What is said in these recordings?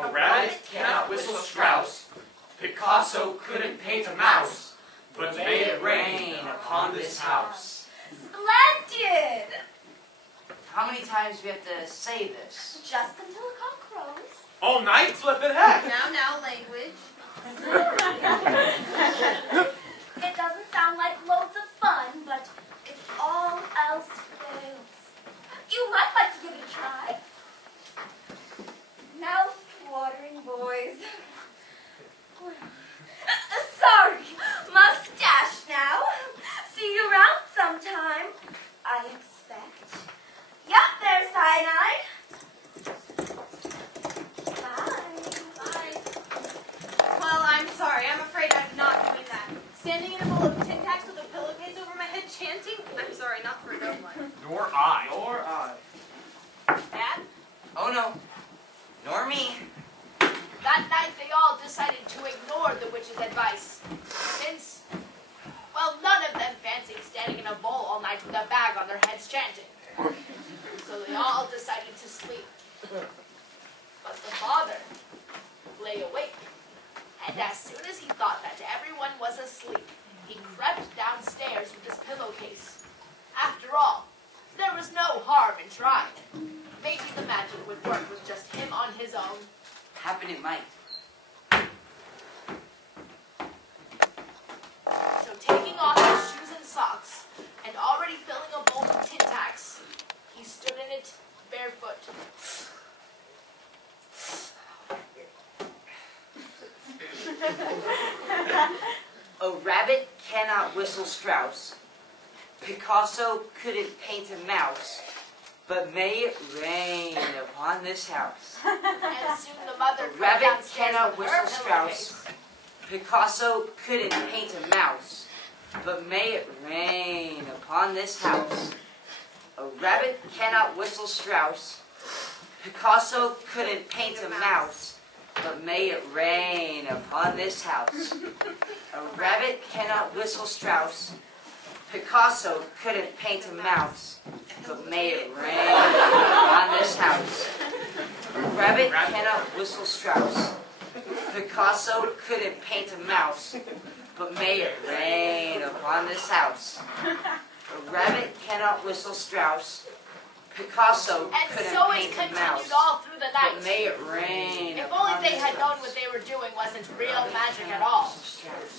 A rabbit cannot whistle Strauss. Picasso couldn't paint a mouse, but made it rain upon this house. Splendid! How many times do we have to say this? Just until the cock crows. All night, flippin' heck! Now, language. It doesn't sound like loads of fun, but if all else fails, you might like to give it a try. Mouth-watering boys. Sorry, mustache now. See you around sometime, I expect. Yup, there's cyanide. Bye. Well, I'm sorry. I'm afraid I'm not doing that. Standing in a bowl of tin tacks with a pillowcase over my head chanting? I'm sorry, not for no one. Nor I. Nor I. Dad? Oh no, nor me. That night they all decided to ignore the witch's advice, since, well, none of them fancied standing in a bowl all night with a bag on their heads chanting. So they all decided to sleep. But the father lay awake, and as soon as he thought that everyone was asleep, he crept downstairs with his pillowcase. After all, there was no harm in trying. Maybe the magic would work with just him on his own. Happen it might. So taking off his shoes and socks, and already filling a bowl of tin tacks, he stood in it barefoot. A rabbit cannot whistle Strauss. Picasso couldn't paint a mouse, but may it rain upon this house. And soon the mother A crept rabbit downstairs cannot with her whistle pillowcase. Strauss. Picasso couldn't paint a mouse, but may it rain upon this house. A rabbit cannot whistle Strauss. Picasso couldn't paint a mouse, but may it rain upon this house. A rabbit cannot whistle Strauss. Picasso couldn't paint a mouse, but may it rain upon this house. A rabbit cannot whistle Strauss. Picasso couldn't paint a mouse, but may it rain upon this house. A rabbit cannot whistle Strauss. Picasso And couldn't so it paint a continued mouse, all through the but night. may it rain If upon only they this had known house. what they were doing wasn't real magic at all.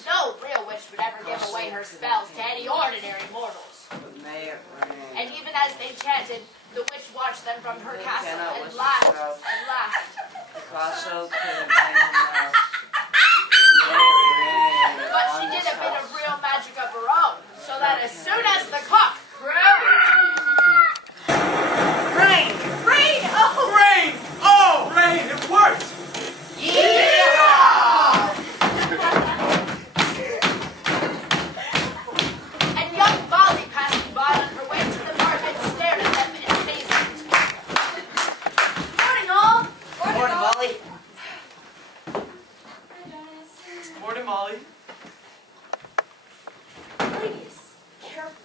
No real witch would ever give away her spells to any ordinary mortals. But may it rain. And even as they chanted, the witch watched them from her castle cannot and whistle laughed Strauss. and laughed. Picasso couldn't paint a mouse, but may it rain But upon she did this a bit house. of real magic of her own, so that as soon as the cock crowed, Rain! rain! Oh, Rain! Oh, rain! It worked! Yeah! And young Molly passing by on her way to the market stared at them in amazement. Morning, all. Morning, Molly. Morning, Molly. Ladies, careful.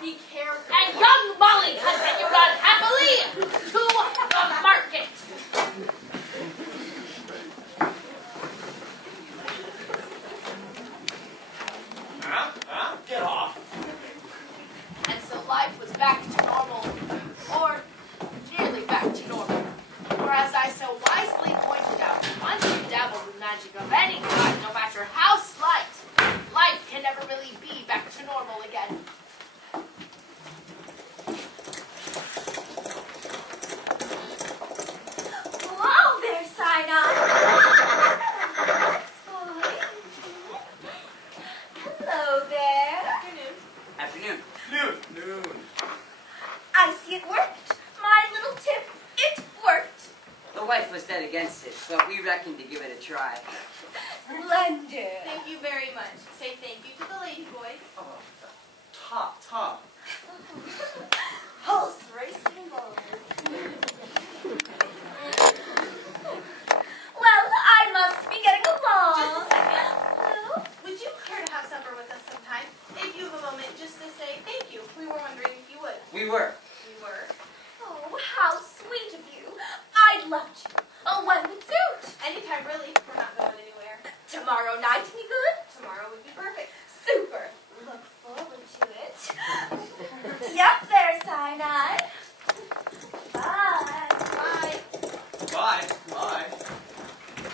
Be careful. And young Molly continued unhappily to the market. Huh? Get off. And so life was back to normal, or nearly back to normal. For as I so wisely pointed out, once you dabble with magic of any kind, no matter how slight, life can never really be back to normal again. Hello there, Cyanide. Hello there. Afternoon. Noon. I see it worked. My little tip, it worked. The wife was dead against it, but we reckoned to give it a try. Splendid. Thank you very much. Say thank you to the lady boys. Oh, top. Pulse racing forward. Well, I must be getting along. Just a second. Hello? Would you care to have supper with us sometime? If you have a moment just to say thank you. We were wondering if you would. We were. We were. Oh, how sweet of you. I'd love to. Oh, when would suit? Anytime, really. We're not going anywhere. Tomorrow night, any good? Tomorrow would be perfect. Super. Look forward to it. Yup there, Sinai. Bye. Bye. Bye. Bye.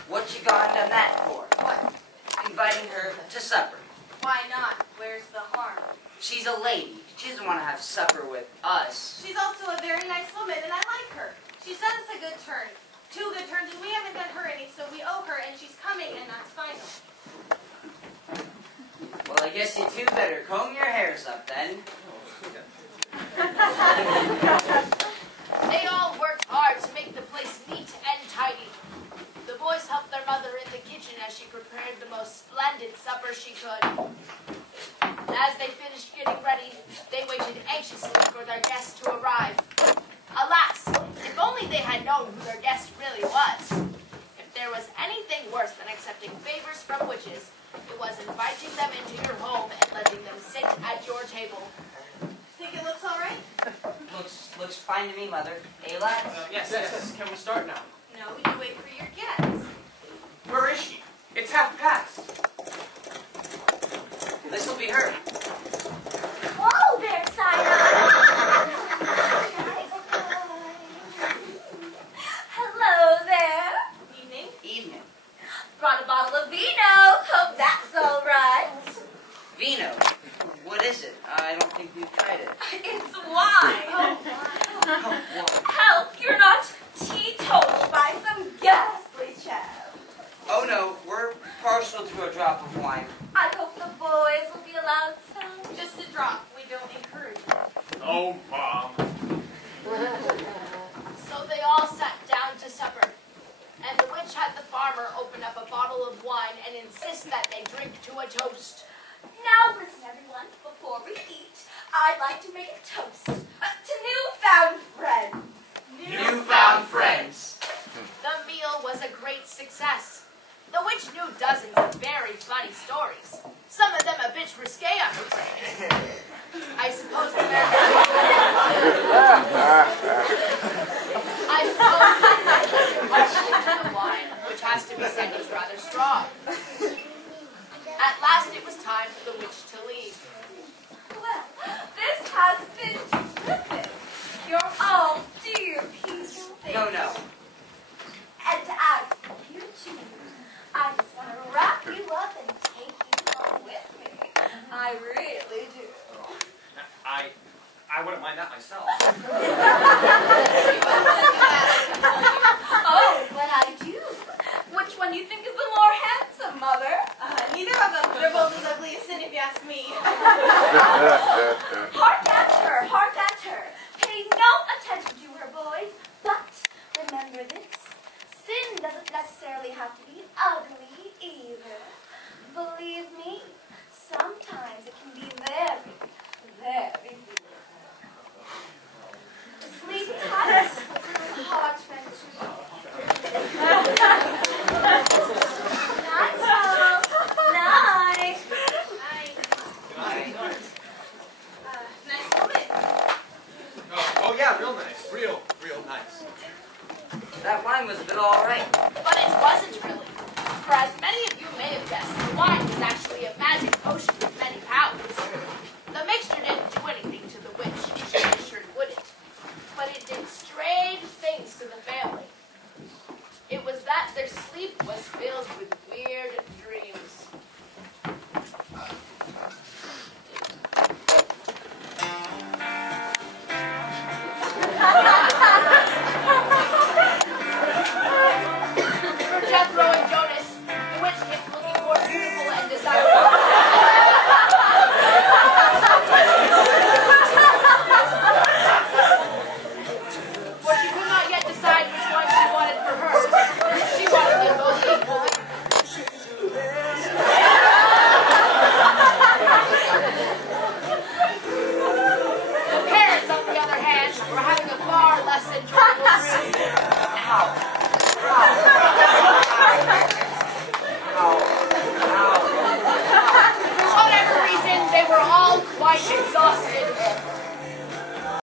What you gone done that for? What? Inviting her to supper. Why not? Where's the harm? She's a lady. She doesn't want to have supper with us. She's also a very nice woman, and I like her. She's done us a good turn. 2 good turns, and we haven't done her any, so we owe her, and she's coming, and that's final. Well, I guess you two better comb your hairs up then. They all worked hard to make the place neat and tidy. The boys helped their mother in the kitchen as she prepared the most splendid supper she could. As they finished getting ready, they waited anxiously for their guests to arrive. Alas, if only they had known who their guest really was. If there was anything worse than accepting favors from witches, it was inviting them into your home and letting them sit at your table. Think it looks all right? Looks fine to me, Mother. Hey, lads? Yes. Can we start now? No, you wait for your guests. Where is she? It's 1:30. This'll be her. Whoa there, Sinai. Hello there. Evening. Evening. Brought a bottle of vino. Hope that's all right. Vino. What is it? I don't think we've tried it. It's wine. Oh, Help, you're not teetotal by some ghastly chap. oh no, we're partial to a drop of wine. I hope the boys will be allowed some. Just a drop. We don't encourage. Oh, Mom. So they all sat down to supper, and the witch had the farmer open up a bottle of wine and insist that they drink to a toast. Now listen, everyone. Before we eat, I'd like to make a toast to newfound friends. Newfound friends. The meal was a great success. The witch knew dozens of very funny stories, some of them a bit risque, I'm afraid. I suppose the wine, which has to be said is rather strong. At last it was time for the witch to leave. Well, this has been terrific. You're all dear people. No. And as for you two, I just want to wrap you up and take you home with me. I really do. I wouldn't mind that myself. Oh, but I do. Which one do you think is the more handsome, Mother? Neither of them. They're both as ugly as sin, if you ask me. Hark at her. Pay no attention to her, boys. But remember this. Sin doesn't necessarily have to be ugly either. Believe me, sometimes it can be very, very beautiful. Sleep tight, heart wrenching. Night, love. Night. Nice woman. Oh yeah, real nice. Real nice. That wine was a bit all right. But it wasn't really. For as many of you may have guessed, the wine was actually a magic potion with many powers. The mixture didn't do anything to the witch. She sure wouldn't. But it did strange things to the family. It was that their sleep was filled with weird dreams.